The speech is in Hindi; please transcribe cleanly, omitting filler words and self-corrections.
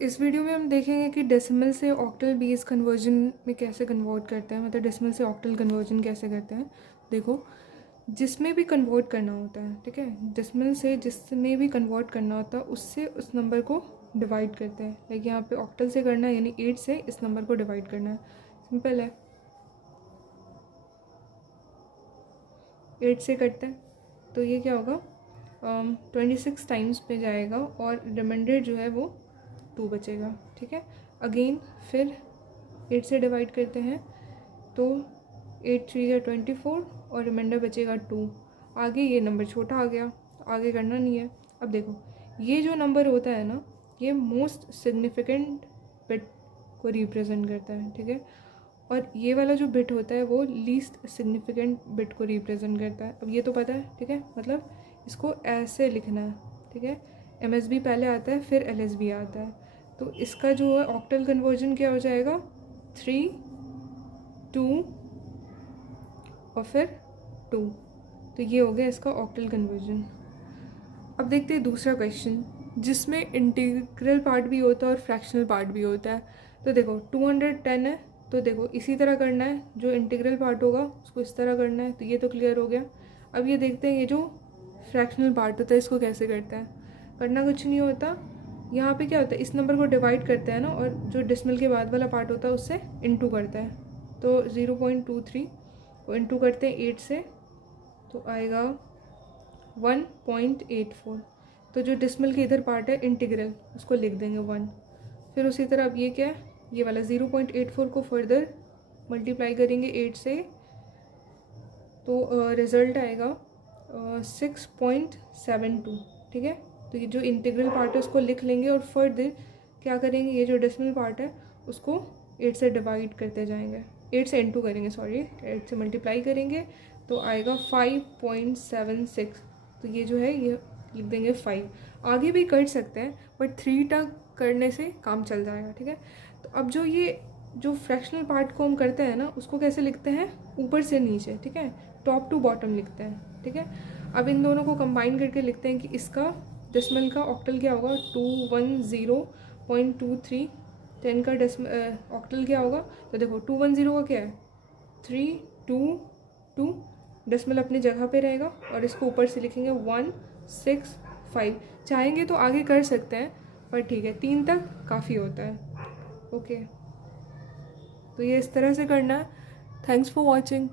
इस वीडियो में हम देखेंगे कि डेसिमल से ऑक्टल बेस कन्वर्जन में कैसे कन्वर्ट करते हैं, मतलब डेसिमल से ऑक्टल कन्वर्जन कैसे करते हैं। देखो, जिसमें भी कन्वर्ट करना होता है, ठीक है, डेसिमल से जिसमें भी कन्वर्ट करना होता है उससे उस नंबर को डिवाइड करते हैं। लाइक यहाँ पे ऑक्टल से करना है, यानी 8 से इस नंबर को डिवाइड करना है। सिंपल है, 8 से करते हैं तो ये क्या होगा, 26 टाइम्स पे जाएगा और रिमाइंडर जो है वो 2 बचेगा। ठीक है, अगेन फिर 8 से डिवाइड करते हैं तो 8 3 या 24 और रिमाइंडर बचेगा 2। आगे ये नंबर छोटा आ गया, आगे करना नहीं है। अब देखो, ये जो नंबर होता है ना, ये मोस्ट सिग्निफिकेंट बिट को रिप्रेजेंट करता है। ठीक है, और ये वाला जो बिट होता है वो लीस्ट सिग्निफिकेंट बिट को रिप्रेजेंट करता है। अब ये तो पता है, ठीक है, मतलब इसको ऐसे लिखना है। ठीक है, MSB पहले आता है, फिर LSB आता है। तो इसका जो है ऑक्टल कन्वर्जन क्या हो जाएगा, 3 2 और फिर 2। तो ये हो गया इसका ऑक्टल कन्वर्जन। अब देखते हैं दूसरा क्वेश्चन, जिसमें इंटीग्रल पार्ट भी होता है और फ्रैक्शनल पार्ट भी होता है। तो देखो 210 है, तो देखो इसी तरह करना है, जो इंटीग्रल पार्ट होगा उसको इस तरह करना है। तो ये तो क्लियर हो गया। अब ये देखते हैं ये जो फ्रैक्शनल पार्ट होता है इसको कैसे करते हैं। करना कुछ नहीं होता, यहाँ पे क्या होता है, इस नंबर को डिवाइड करते हैं ना, और जो डेसिमल के बाद वाला पार्ट होता है उससे इनटू करता है। तो 0.23 को इनटू करते हैं 8 से, तो आएगा 1.84। तो जो डेसिमल के इधर पार्ट है इंटीग्रल, उसको लिख देंगे 1। फिर उसी तरह अब ये क्या है, ये वाला 0.84 को फर्दर मल्टीप्लाई करेंगे 8 से, तो रिज़ल्ट आएगा 6.72। ठीक है, तो ये जो इंटीग्रल पार्ट है उसको लिख लेंगे और फर्दर क्या करेंगे, ये जो डेसिमल पार्ट है उसको 8 से डिवाइड करते जाएंगे, 8 से इनटू करेंगे, सॉरी 8 से मल्टीप्लाई करेंगे, तो आएगा 5.76। तो ये जो है ये लिख देंगे 5। आगे भी कर सकते हैं बट 3 तक करने से काम चल जाएगा। ठीक है, तो अब जो फ्रैक्शनल पार्ट को हम करते हैं ना, उसको कैसे लिखते हैं, ऊपर से नीचे। ठीक है, टॉप टू बॉटम लिखते हैं। ठीक है, अब इन दोनों को कंबाइन करके लिखते हैं कि इसका डेसिमल का ऑक्टल क्या होगा, 210.23। 10 का डेसिमल ऑक्टल क्या होगा, तो देखो 210 का क्या है, 322। डेसिमल अपनी जगह पे रहेगा और इसको ऊपर से लिखेंगे 165। चाहेंगे तो आगे कर सकते हैं, पर ठीक है 3 तक काफ़ी होता है। ओके, तो ये इस तरह से करना है। Thanks for watching.